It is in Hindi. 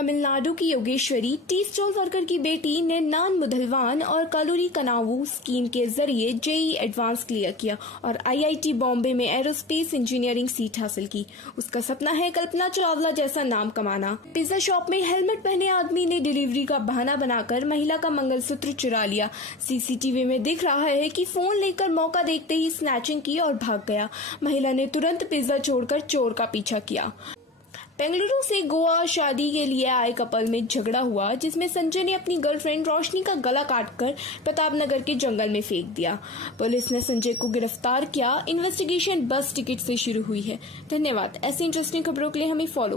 तमिलनाडु की योगेश्वरी टी स्टॉल वर्कर की बेटी ने नान मुधलवान और कलूरी कनावू स्कीम के जरिए जेई एडवांस क्लियर किया और आईआईटी बॉम्बे में एरोस्पेस इंजीनियरिंग सीट हासिल की। उसका सपना है कल्पना चावला जैसा नाम कमाना। पिज्जा शॉप में हेलमेट पहने आदमी ने डिलीवरी का बहाना बनाकर महिला का मंगलसूत्र चुरा लिया। सीसीटीवी में दिख रहा है कि फोन लेकर मौका देखते ही स्नैचिंग की और भाग गया। महिला ने तुरंत पिज्जा छोड़कर चोर का पीछा किया। बेंगलुरु से गोवा शादी के लिए आए कपल में झगड़ा हुआ, जिसमें संजय ने अपनी गर्लफ्रेंड रोशनी का गला काटकर प्रताप नगर के जंगल में फेंक दिया। पुलिस ने संजय को गिरफ्तार किया। इन्वेस्टिगेशन बस टिकट से शुरू हुई है। धन्यवाद। ऐसी इंटरेस्टिंग खबरों के लिए हमें फॉलो